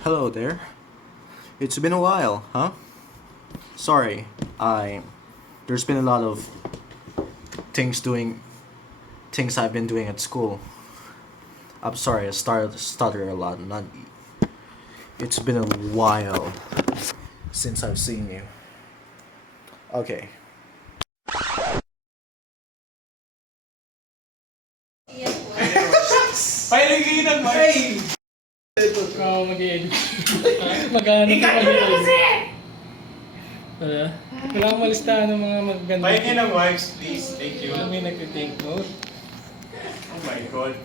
Hello there. It's been a while, huh? Sorry, there's been a lot of things I've been doing at school. I'm sorry, I stutter a lot. It's been a while since I've seen you. Okay. Pahilig kayo ng mic! Ikaw mag-i-edit. Maghanap ka mag-i-edit. Wala? Kailangan malistahan ng mga magaganda. Pahilig ng mics, please. Thank you. Alam mo yung nag-take note. Oh my God.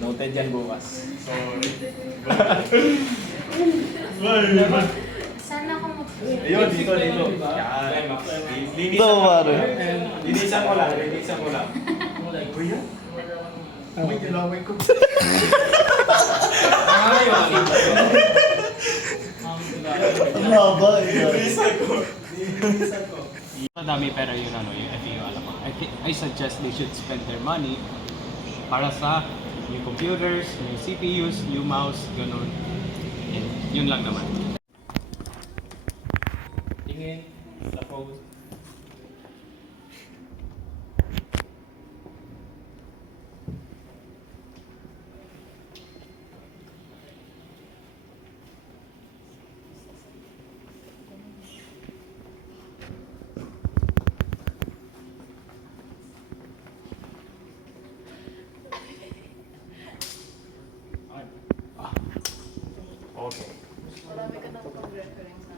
Noted yan bukas. Sorry. Sana ako Ayun, dito. Yan. Linisan ko lang. Kuya? May kilawin ko. Linisan ko. Madami pera yun yung FEU alam mo. I suggest they should spend their money para sa new computers, new CPUs, new mouse, ganun. Yun lang naman. Tingin sa phone. Okay. marami ka nang pag-reference na.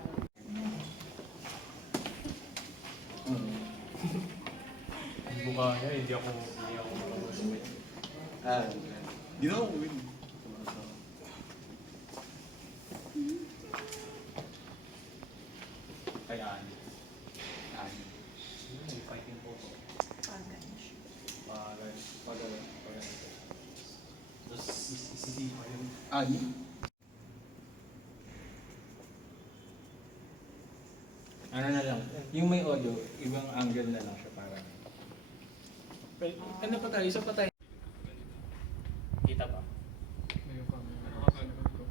Buka niya, hindi ako makakasabay. Di na ako win. Kay Ani. May fighting po ko. Pagalan. Tapos isisipa yun. Ani? Ano na lang, yung may audio, ibang angle na lang siya para. Ano pa tayo? Isa pa tayo. Kita ba? Ngayon pa, nakakalimutan ko.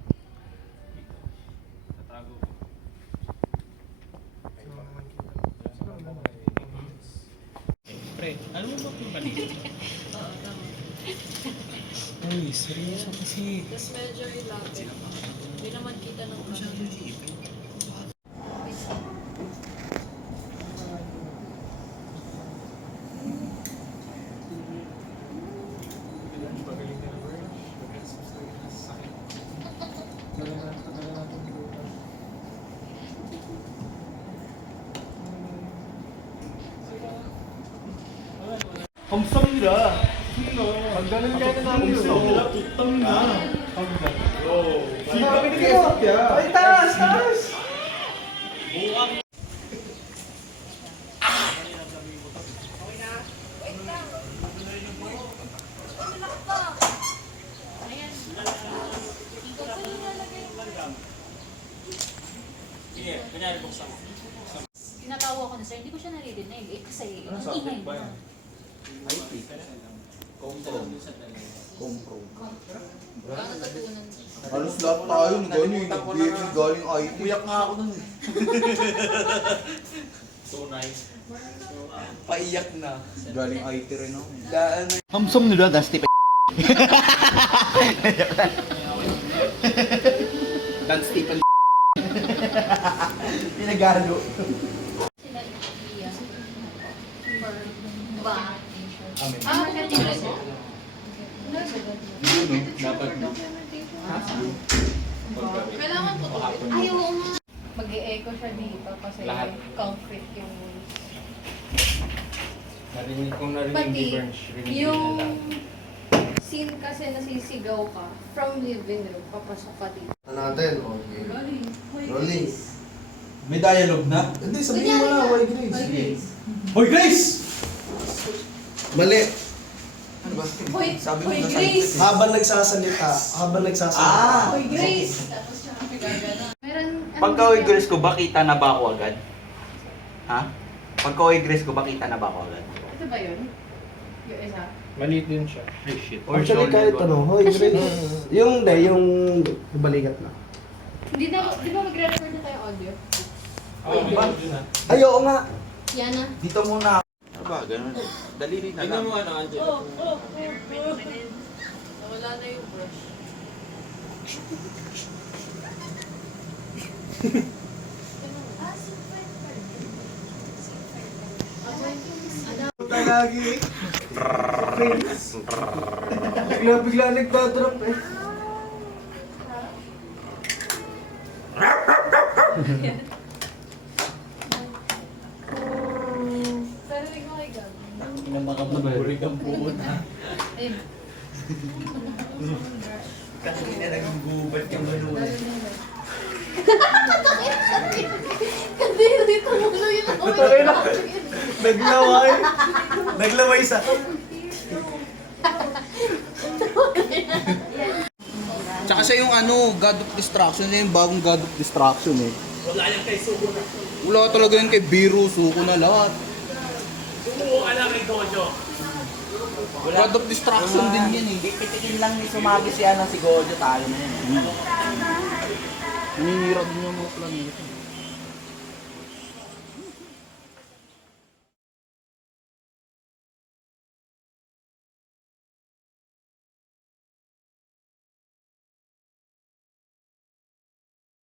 Tatago ko. Pre, ano mo ba kung balik? Uy, seryoso kasi. Tapos medyo ilapit. Hindi naman kita ng masyado. Kamsam nila. Ang ganun kaya na namin yun. Kamsam nila, tutang na. Sabi ni Kayo. Ay, taas! Tinatawa ko na sir, hindi ko siya naririnig eh, kasi ang ingay na. Compro. Baka natutunan. Halos lahat tayo, gano'n yung galing IT. Uyak nga ako nun. So nice. Paiyak na. Galing IT rin ako. Kamsam nila, Dusty pa. Dan Stephen. Pinagalo. Sila iya. For ba? Amen. Marketing mo? Dapat. Kailangan po ito. Ay, oo nga. Mag-e-echo siya dito kasi Lahat. concrete yung... Kung narinig Pati, ni Berns, rinig yung na lang. scene kasi nasisigaw ka from living room, papasok ka dito. Natin, okay. Rolling. Rolling. May dialogue na? Hindi, sabihin mo na, Hoy Grace. Hoy Grace! Mali. Ano ba? Hoy, Sabi mo Hoy na Grace! Habang nagsasalita. Hoy Grace! Tapos siya gagana. Meron, Pagka Grace ko, bakita na ba ako agad? Ha? Pagka Grace ko, bakita na ba ako agad? Ito ba yun? Yung isa? Maliit din siya. Ay, shit. Actually, kahit ano, hoy, Grace. yung balikat na. Di ba magre-record na tayo audio? Ay, oo nga. Yan na. Dito muna. Ano ba? Ganun. Daliri na lang. Nawala na yung brush. Lagi. Bigla nagdadrop eh. Pero ikaw kay Gab. Namakabuburig ang buod. Ayun. Kasi na nagugubad ka manunan. Kasi dito mulo yun ako. Naglaway. Naglaway sa... Tsaka siya yung God of Destruction, yung bagong God of Destruction eh. Wala yan kay Suko na. Wala talaga yan kay Biro, Suko na lahat. Suko ka lang kay Gojo. God of Destruction din yan eh. Pipitikin lang ni sumagi si Gojo, talo na yan. Naninira din yung mga planeta.